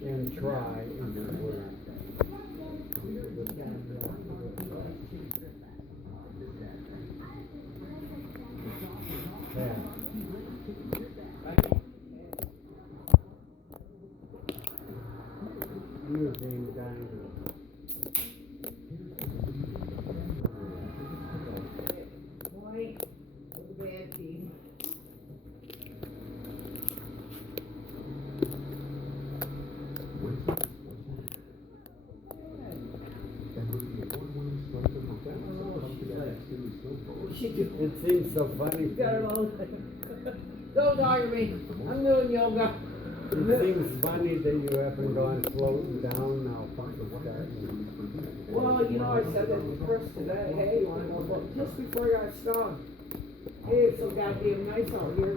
And try is the word. Yeah. Using dynamite. Point of the bad team. She do. It seems so funny. You got it all. Don't talk to me. I'm doing yoga. It seems funny that you haven't gone floating down now. Starting. Well, you know, I said that to Chris today. Hey, you wanna go float? Just before I got stung. Hey, it's so goddamn nice out here.